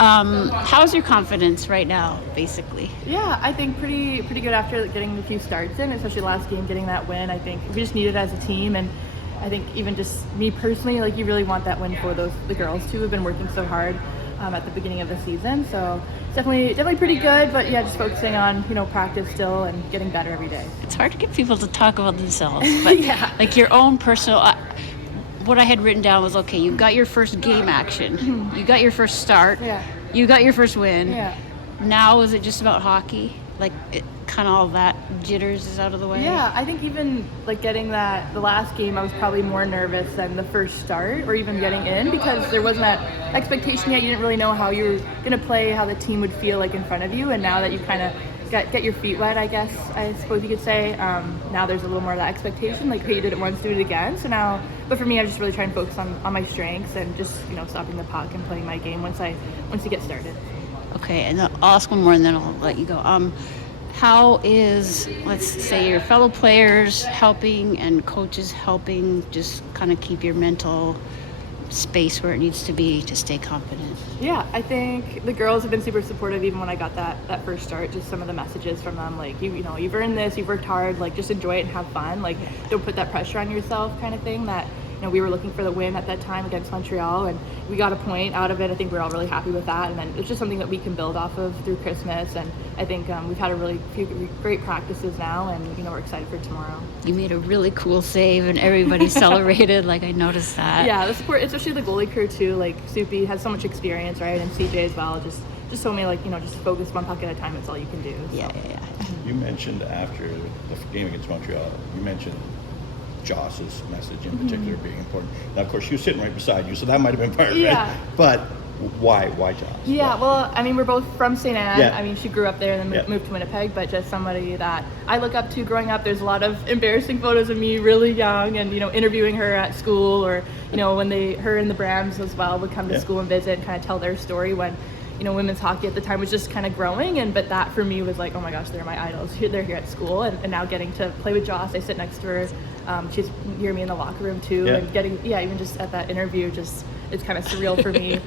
How's your confidence right now, basically? Yeah, I think pretty good after getting a few starts in, especially last game, getting that win. I think we just needed it as a team, and I think even just me personally, like you really want that win for the girls too, who've been working so hard at the beginning of the season. So it's definitely pretty good, but yeah, just focusing on practice still and getting better every day. It's hard to get people to talk about themselves, but Yeah. like your own personal. What I had written down was, okay, you got your first game action, you got your first start, Yeah. you got your first win. Yeah. Now is it just about hockey? Like kind of all that jitters is out of the way? Yeah, I think even like getting the last game, I was probably more nervous than the first start or even getting in, because there wasn't that expectation yet. You didn't really know how you were going to play, how the team would feel like in front of you. And now that you kind of get your feet wet, I suppose you could say, now there's a little more of that expectation, like, hey, you did it once, do it again. So now, but for me, I just really try and focus on my strengths and just stopping the puck and playing my game once you get started. Okay, and I'll ask one more and then I'll let you go. How is, let's say, your fellow players helping and coaches helping just kind of keep your mental space where it needs to be to stay confident? Yeah, I think the girls have been super supportive even when I got that first start. Just some of the messages from them, like, you've earned this, you've worked hard, like, just enjoy it and have fun. Like, don't put that pressure on yourself kind of thing. That we were looking for the win at that time against Montreal, and we got a point out of it. I think we're all really happy with that, and then it's just something that we can build off of through Christmas. And I think we've had a really few great practices now, and we're excited for tomorrow. You made a really cool save, and everybody celebrated. Like, I noticed that. Yeah, the support, especially the goalie crew too. Like, Soupy has so much experience, right, and CJ as well. Just told me, like, just focus one puck at a time. It's all you can do. So. Yeah. You mentioned after the game against Montreal, you mentioned Joss's message in particular being important. Now, of course, she was sitting right beside you, so that might have been part of it. But why Joss? Yeah, well, I mean, we're both from St. Anne. Yeah. I mean, she grew up there and then moved to Winnipeg, but just somebody that I look up to growing up. There's a lot of embarrassing photos of me really young and, interviewing her at school, or, when her and the Brams as well would come to school and visit and kind of tell their story when, women's hockey at the time was just kind of growing. But that for me was like, oh my gosh, they're my idols. They're here at school. And now getting to play with Joss, I sit next to her. She's near me in the locker room too. Yeah. And even just at that interview, it's kind of surreal for me.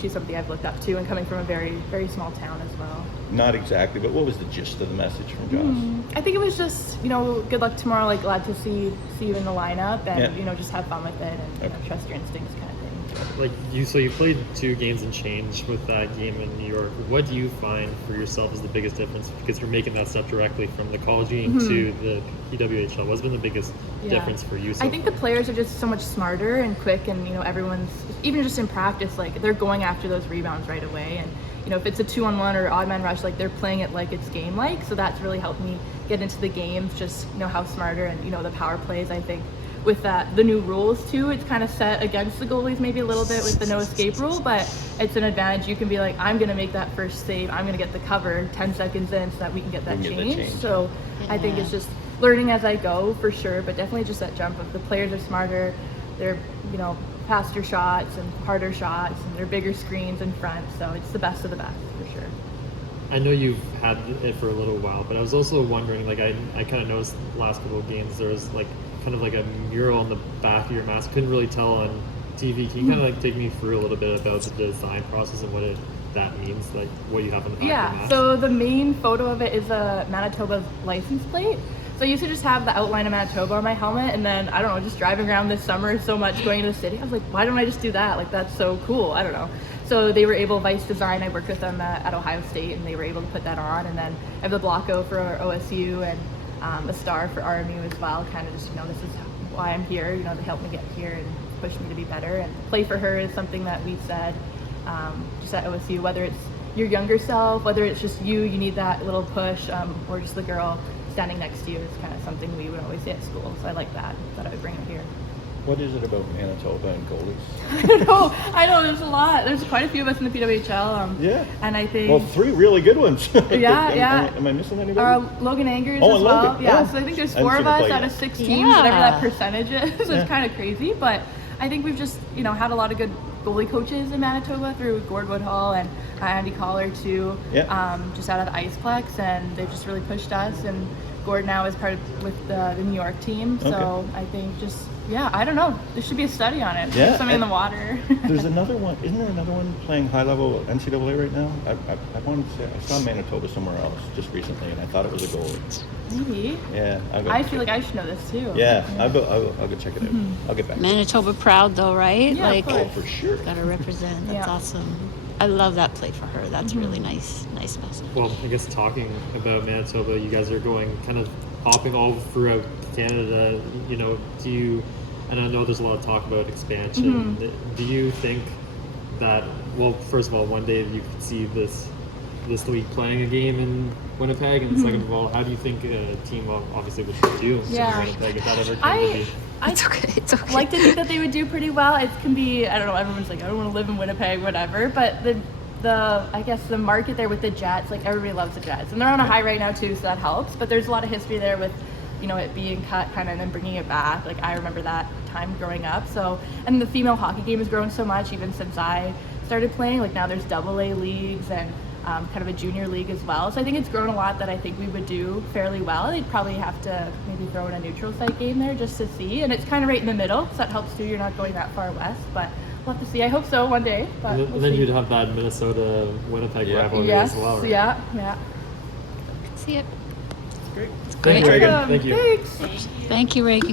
She's somebody I've looked up to, and coming from a very, very small town as well. Not exactly, but what was the gist of the message from Joss? I think it was just, good luck tomorrow, like, glad to see you in the lineup, and, just have fun with it, and trust your instincts kind of thing. Like, so you played 2 games and change with that game in New York. What do you find for yourself is the biggest difference? Because you're making that step directly from the college game to the PWHL. What's been the biggest difference for you? I think the players are just so much smarter and quick, and everyone's, even just in practice, like, they're going after those rebounds right away. And if it's a 2-on-1 or odd man rush, like, they're playing it like it's game like. So that's really helped me get into the games, just how smarter, and the power plays. I think with the new rules too, it's kind of set against the goalies maybe a little bit with the no escape rule, but it's an advantage. You can be like, I'm going to make that first save, I'm going to get the cover 10 seconds in so that we can get that change. So I think it's just learning as I go for sure, but definitely just that jump of the players are smarter, they're faster shots and harder shots, and they're bigger screens in front. So it's the best of the best for sure. I know you've had it for a little while, but I was also wondering, like, I kind of noticed the last couple of games there was kind of like a mural on the back of your mask. Couldn't really tell on TV. Can you kind of take me through a little bit about the design process and what that means, like what you have on the back of your mask? So the main photo of it is a Manitoba license plate. So I used to just have the outline of Manitoba on my helmet, and then, I don't know, just driving around this summer so much going to the city, I was like, why don't I just do that? Like, that's so cool. I don't know. So they were able, Vice Design, I worked with them at Ohio State, and they were able to put that on. And then I have the Blocko for OSU, and a star for RMU as well. Kind of just, this is why I'm here. They helped me get here and push me to be better. And play for her is something that we said just at OSU, whether it's your younger self, whether it's just you need that little push, or just the girl standing next to you is kind of something we would always say at school. So I like that. Thought I would bring it here. What is it about Manitoba and goalies? I know, there's a lot. There's quite a few of us in the PWHL. And I think... Well, 3 really good ones. Yeah. Am I missing anybody? Logan Angers as and well. Logan. Yeah, so I think there's 4 of us out of 6 teams, whatever that percentage is. So it's kind of crazy. But I think we've just, had a lot of good goalie coaches in Manitoba through Gord Woodhall and Andy Collar too, just out of the Iceplex, and they've just really pushed us. And Gord now is part of with the New York team. So I think just Yeah, I don't know. There should be a study on it. Yeah, Something in and the water. There's another one. Isn't there another one playing high level NCAA right now? I wanted to say I saw Manitoba somewhere else just recently, and I thought it was a goalie. Maybe. Yeah, I feel like I should know this too. Yeah, I'll go check it out. I'll get back. Manitoba proud though, right? Yeah, of Like, course. Oh, for sure. gotta represent. That's Yeah. awesome. I love that play for her. That's really nice message. Well, I guess talking about Manitoba, you guys are going kind of hopping all throughout Canada. You know, do you? And I know there's a lot of talk about expansion. Do you think that? Well, first of all, one day you could see this league playing a game in Winnipeg, and second of all, how do you think a team obviously would do in Winnipeg if that ever came to be? It's okay. It's okay. Like to think that they would do pretty well. It can be, I don't know, everyone's like, I don't want to live in Winnipeg, whatever. But the I guess the market there with the Jets, like everybody loves the Jets. And they're on a high right now too, so that helps. But there's a lot of history there with, you know, it being cut kind of and then bringing it back. Like I remember that time growing up. So, and the female hockey game has grown so much even since I started playing. Like now there's AA leagues and kind of a junior league as well. So I think it's grown a lot that I think we would do fairly well. They'd probably have to maybe throw in a neutral site game there just to see. And it's kind of right in the middle, so that helps too. You're not going that far west, but we'll have to see. I hope so one day. But And then you'd have that Minnesota-Winnipeg rivalry yes, as well. Right? yeah. See it. Great. Great. Thank you, Raygan. Thank you. Thanks. Thank you, Raygan